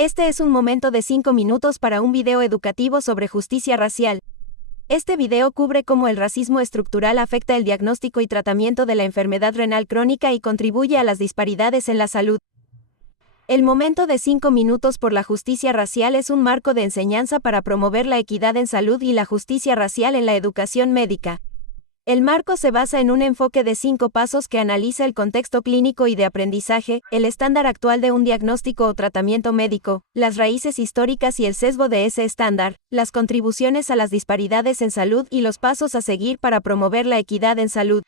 Este es un momento de 5 minutos para un video educativo sobre justicia racial. Este video cubre cómo el racismo estructural afecta el diagnóstico y tratamiento de la enfermedad renal crónica y contribuye a las disparidades en la salud. El momento de 5 minutos por la justicia racial es un marco de enseñanza para promover la equidad en salud y la justicia racial en la educación médica. El marco se basa en un enfoque de 5 pasos que analiza el contexto clínico y de aprendizaje, el estándar actual de un diagnóstico o tratamiento médico, las raíces históricas y el sesgo de ese estándar, las contribuciones a las disparidades en salud y los pasos a seguir para promover la equidad en salud.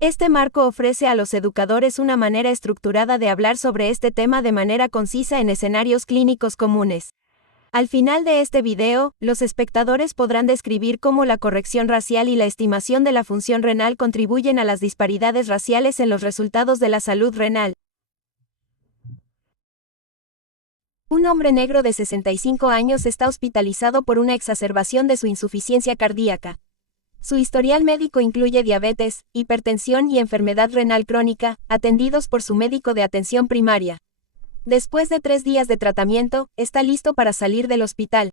Este marco ofrece a los educadores una manera estructurada de hablar sobre este tema de manera concisa en escenarios clínicos comunes. Al final de este video, los espectadores podrán describir cómo la corrección racial y la estimación de la función renal contribuyen a las disparidades raciales en los resultados de la salud renal. Un hombre negro de 65 años está hospitalizado por una exacerbación de su insuficiencia cardíaca. Su historial médico incluye diabetes, hipertensión y enfermedad renal crónica, atendidos por su médico de atención primaria. Después de 3 días de tratamiento, está listo para salir del hospital.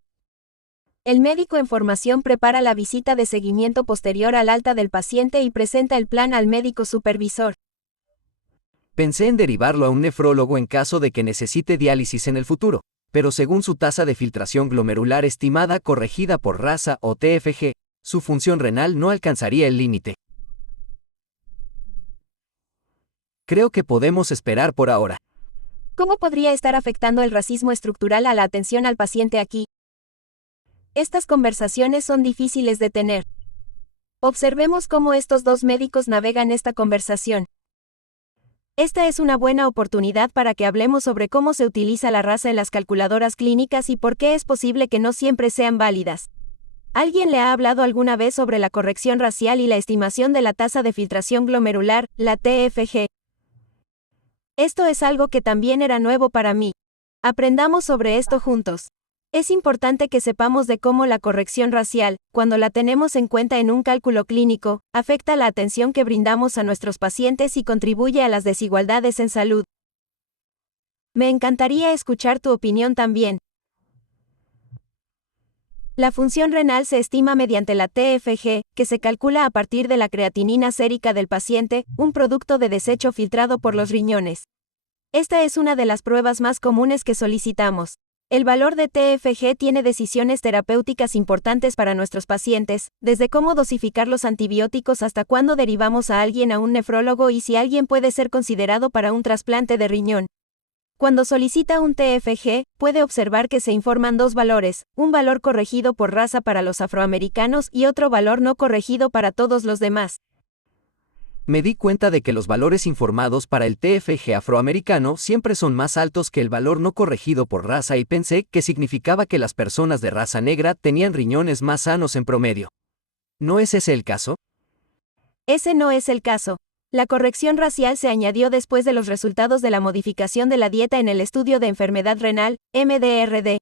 El médico en formación prepara la visita de seguimiento posterior al alta del paciente y presenta el plan al médico supervisor. Pensé en derivarlo a un nefrólogo en caso de que necesite diálisis en el futuro, pero según su tasa de filtración glomerular estimada corregida por raza o TFG, su función renal no alcanzaría el límite. Creo que podemos esperar por ahora. ¿Cómo podría estar afectando el racismo estructural a la atención al paciente aquí? Estas conversaciones son difíciles de tener. Observemos cómo estos dos médicos navegan esta conversación. Esta es una buena oportunidad para que hablemos sobre cómo se utiliza la raza en las calculadoras clínicas y por qué es posible que no siempre sean válidas. ¿Alguien le ha hablado alguna vez sobre la corrección racial y la estimación de la tasa de filtración glomerular, la TFG? Esto es algo que también era nuevo para mí. Aprendamos sobre esto juntos. Es importante que sepamos de cómo la corrección racial, cuando la tenemos en cuenta en un cálculo clínico, afecta la atención que brindamos a nuestros pacientes y contribuye a las desigualdades en salud. Me encantaría escuchar tu opinión también. La función renal se estima mediante la TFG, que se calcula a partir de la creatinina sérica del paciente, un producto de desecho filtrado por los riñones. Esta es una de las pruebas más comunes que solicitamos. El valor de TFG tiene decisiones terapéuticas importantes para nuestros pacientes, desde cómo dosificar los antibióticos hasta cuándo derivamos a alguien a un nefrólogo y si alguien puede ser considerado para un trasplante de riñón. Cuando solicita un TFG, puede observar que se informan 2 valores, un valor corregido por raza para los afroamericanos y otro valor no corregido para todos los demás. Me di cuenta de que los valores informados para el TFG afroamericano siempre son más altos que el valor no corregido por raza y pensé que significaba que las personas de raza negra tenían riñones más sanos en promedio. ¿No es ese el caso? Ese no es el caso. La corrección racial se añadió después de los resultados de la modificación de la dieta en el estudio de enfermedad renal, MDRD.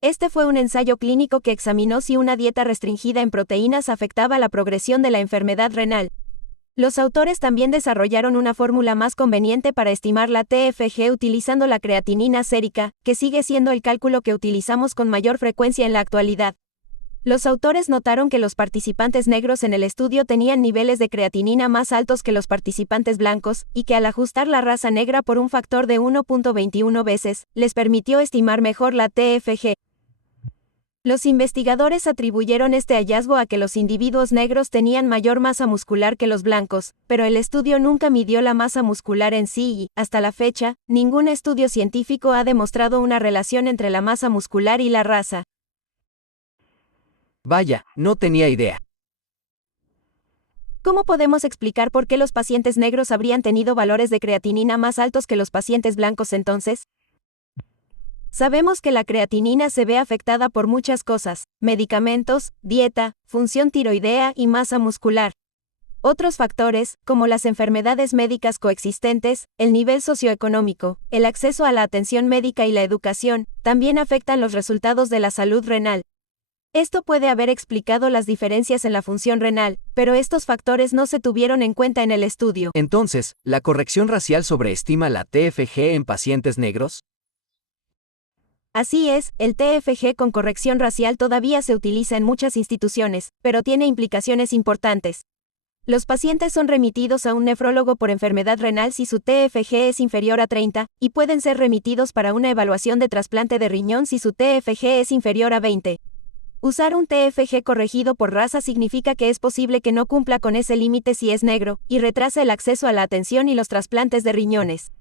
Este fue un ensayo clínico que examinó si una dieta restringida en proteínas afectaba la progresión de la enfermedad renal. Los autores también desarrollaron una fórmula más conveniente para estimar la TFG utilizando la creatinina sérica, que sigue siendo el cálculo que utilizamos con mayor frecuencia en la actualidad. Los autores notaron que los participantes negros en el estudio tenían niveles de creatinina más altos que los participantes blancos, y que al ajustar la raza negra por un factor de 1.21 veces, les permitió estimar mejor la TFG. Los investigadores atribuyeron este hallazgo a que los individuos negros tenían mayor masa muscular que los blancos, pero el estudio nunca midió la masa muscular en sí y, hasta la fecha, ningún estudio científico ha demostrado una relación entre la masa muscular y la raza. Vaya, no tenía idea. ¿Cómo podemos explicar por qué los pacientes negros habrían tenido valores de creatinina más altos que los pacientes blancos entonces? Sabemos que la creatinina se ve afectada por muchas cosas, medicamentos, dieta, función tiroidea y masa muscular. Otros factores, como las enfermedades médicas coexistentes, el nivel socioeconómico, el acceso a la atención médica y la educación, también afectan los resultados de la salud renal. Esto puede haber explicado las diferencias en la función renal, pero estos factores no se tuvieron en cuenta en el estudio. Entonces, ¿la corrección racial sobreestima la TFG en pacientes negros? Así es, el TFG con corrección racial todavía se utiliza en muchas instituciones, pero tiene implicaciones importantes. Los pacientes son remitidos a un nefrólogo por enfermedad renal si su TFG es inferior a 30, y pueden ser remitidos para una evaluación de trasplante de riñón si su TFG es inferior a 20. Usar un TFG corregido por raza significa que es posible que no cumpla con ese límite si es negro, y retrasa el acceso a la atención y los trasplantes de riñones.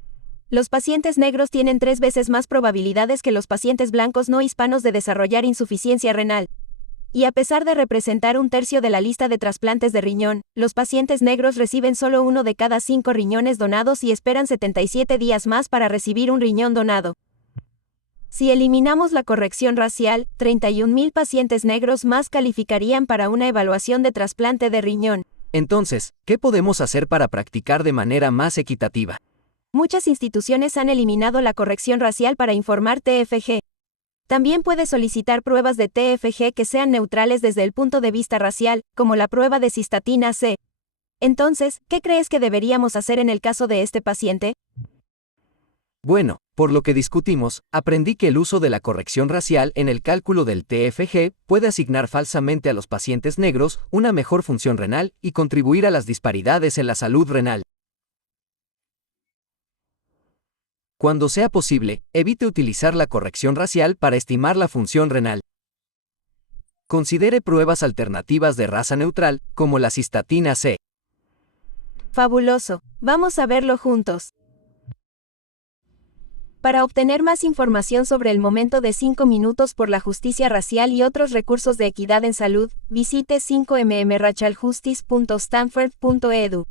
Los pacientes negros tienen 3 veces más probabilidades que los pacientes blancos no hispanos de desarrollar insuficiencia renal. Y a pesar de representar 1/3 de la lista de trasplantes de riñón, los pacientes negros reciben solo 1 de cada 5 riñones donados y esperan 77 días más para recibir un riñón donado. Si eliminamos la corrección racial, 31,000 pacientes negros más calificarían para una evaluación de trasplante de riñón. Entonces, ¿qué podemos hacer para practicar de manera más equitativa? Muchas instituciones han eliminado la corrección racial para informar TFG. También puedes solicitar pruebas de TFG que sean neutrales desde el punto de vista racial, como la prueba de cistatina C. Entonces, ¿qué crees que deberíamos hacer en el caso de este paciente? Bueno, por lo que discutimos, aprendí que el uso de la corrección racial en el cálculo del TFG puede asignar falsamente a los pacientes negros una mejor función renal y contribuir a las disparidades en la salud renal. Cuando sea posible, evite utilizar la corrección racial para estimar la función renal. Considere pruebas alternativas de raza neutral, como la cistatina C. Fabuloso. Vamos a verlo juntos. Para obtener más información sobre el momento de 5 minutos por la justicia racial y otros recursos de equidad en salud, visite 5mmracialjustice.stanford.edu.